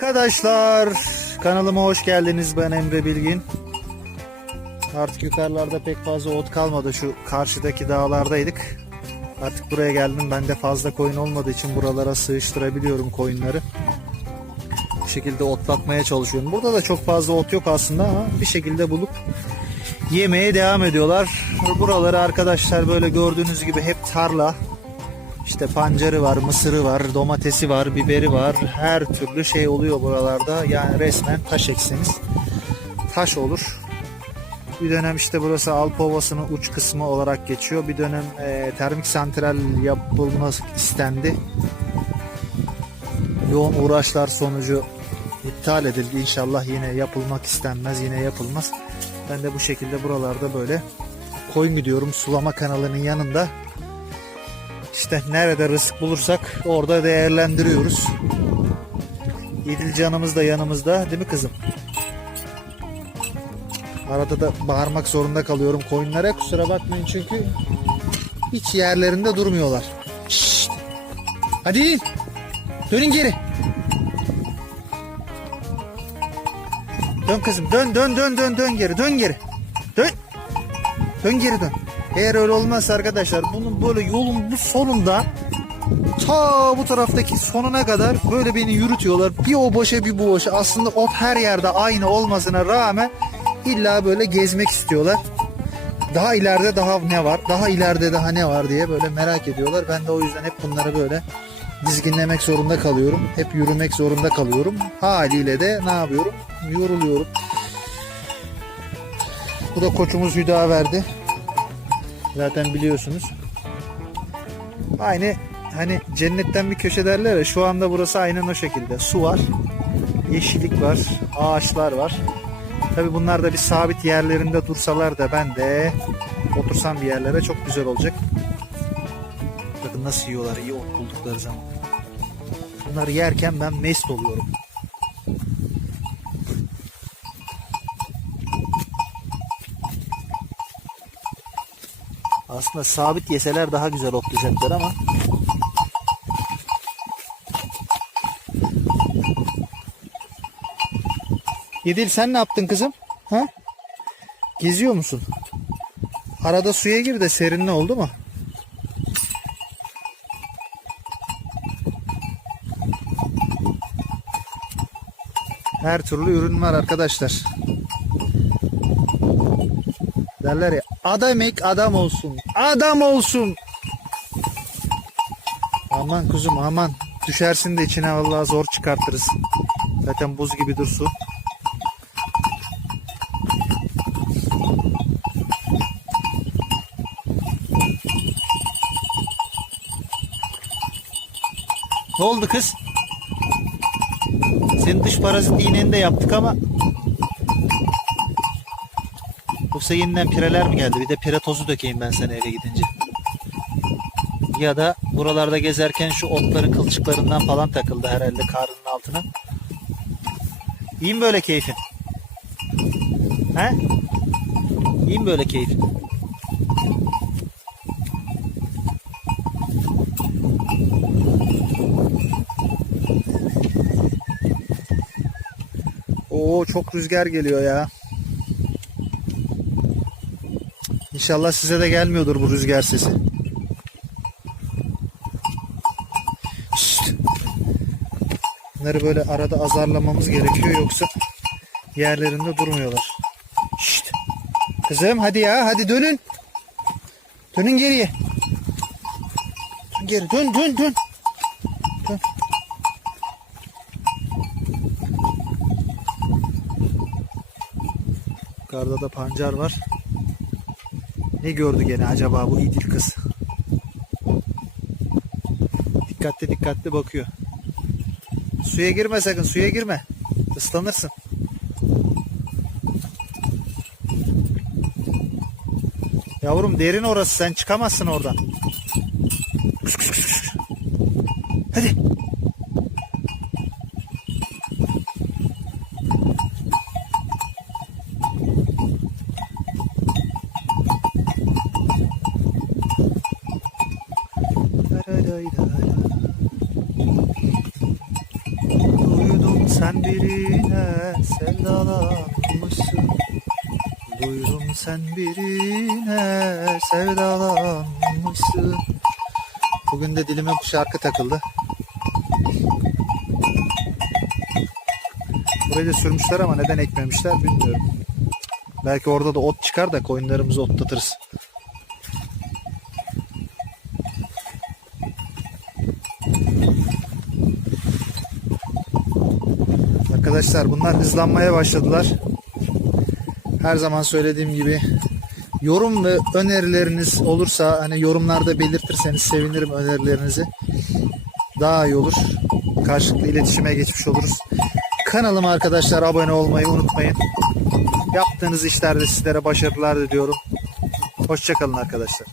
Arkadaşlar kanalıma hoş geldiniz ben Emre Bilgin. Artık yukarılarda pek fazla ot kalmadı şu karşıdaki dağlardaydık. Artık buraya geldim ben de fazla koyun olmadığı için buralara sığıştırabiliyorum koyunları. Bu şekilde otlatmaya çalışıyorum. Burada da çok fazla ot yok aslında ama bir şekilde bulup yemeye devam ediyorlar. Buraları arkadaşlar böyle gördüğünüz gibi hep tarla. İşte pancarı var, mısırı var, domatesi var, biberi var. Her türlü şey oluyor buralarda. Yani resmen taş ekseniz taş olur. Bir dönem işte burası Alp Ovası'nın uç kısmı olarak geçiyor. Bir dönem e, termik santral yapılması istendi. Yoğun uğraşlar sonucu iptal edildi. İnşallah yine yapılmak istenmez, yine yapılmaz. Ben de bu şekilde buralarda böyle koyun gidiyorum sulama kanalının yanında. İşte nerede rızık bulursak orada değerlendiriyoruz. İdil canımız da yanımızda değil mi kızım? Arada da bağırmak zorunda kalıyorum koyunlara kusura bakmayın çünkü hiç yerlerinde durmuyorlar. Şşt! Hadi dönün geri. Dön kızım dön dön dön dön dön geri dön geri. Dön. Dön geri dön. Eğer öyle olmazsa arkadaşlar bunun böyle yolun bu sonunda ta bu taraftaki sonuna kadar böyle beni yürütüyorlar. Bir o boşa bir bu boşa. Aslında ot her yerde aynı olmasına rağmen illa böyle gezmek istiyorlar. Daha ileride daha ne var? Daha ileride daha ne var diye böyle merak ediyorlar. Ben de o yüzden hep bunları böyle dizginlemek zorunda kalıyorum. Hep yürümek zorunda kalıyorum. Haliyle de ne yapıyorum? Yoruluyorum. Bu da koçumuz Hüda verdi. Zaten biliyorsunuz. Aynı hani cennetten bir köşe derler ya şu anda burası aynen o şekilde. Su var, yeşillik var, ağaçlar var. Tabi bunlar da bir sabit yerlerinde dursalar da ben de otursam bir yerlere çok güzel olacak. Bakın nasıl yiyorlar iyi ot buldukları zaman. Bunları yerken ben mest oluyorum. Aslında sabit yeseler daha güzel otlayacaklar ama Yedil sen ne yaptın kızım? Ha? Geziyor musun? Arada suya gir de serinle oldu mu? Her türlü ürün var arkadaşlar. Derler ya adam ek adam olsun. Adam olsun. Aman kuzum aman. Düşersin de içine vallahi zor çıkartırız. Zaten buz gibidir su. Ne oldu kız? Senin dış parazit iğneni de yaptık ama Yoksa yeniden pireler mi geldi? Bir de pire tozu dökeyim ben sana eve gidince. Ya da buralarda gezerken şu otların kılçıklarından falan takıldı herhalde karnının altına. İyi mi böyle keyfin? He? İyi mi böyle keyfin? Oo çok rüzgar geliyor ya. İnşallah size de gelmiyordur bu rüzgar sesi. Şşt. Bunları böyle arada azarlamamız gerekiyor yoksa yerlerinde durmuyorlar. Şşt. Kızım hadi ya hadi dönün. Dönün geriye. Dön geri dön dön dön. Dön. Yukarıda da pancar var. Ne gördü gene acaba bu idil kız? Dikkatli dikkatli bakıyor. Suya girme sakın suya girme. Islanırsın. Yavrum derin orası sen çıkamazsın oradan. Hadi. Duydum sen sen birine sevdalanmışsın Duydum sen birine sevdalanmışsın Bugün de dilime bu şarkı takıldı. Burayı da sürmüşler ama neden ekmemişler bilmiyorum. Belki orada da ot çıkar da koyunlarımızı otlatırız. Arkadaşlar bunlar hızlanmaya başladılar. Her zaman söylediğim gibi yorum ve önerileriniz olursa hani yorumlarda belirtirseniz sevinirim önerilerinizi. Daha iyi olur. Karşılıklı iletişime geçmiş oluruz. Kanalıma arkadaşlar abone olmayı unutmayın. Yaptığınız işlerde sizlere başarılar diliyorum. Hoşçakalın arkadaşlar.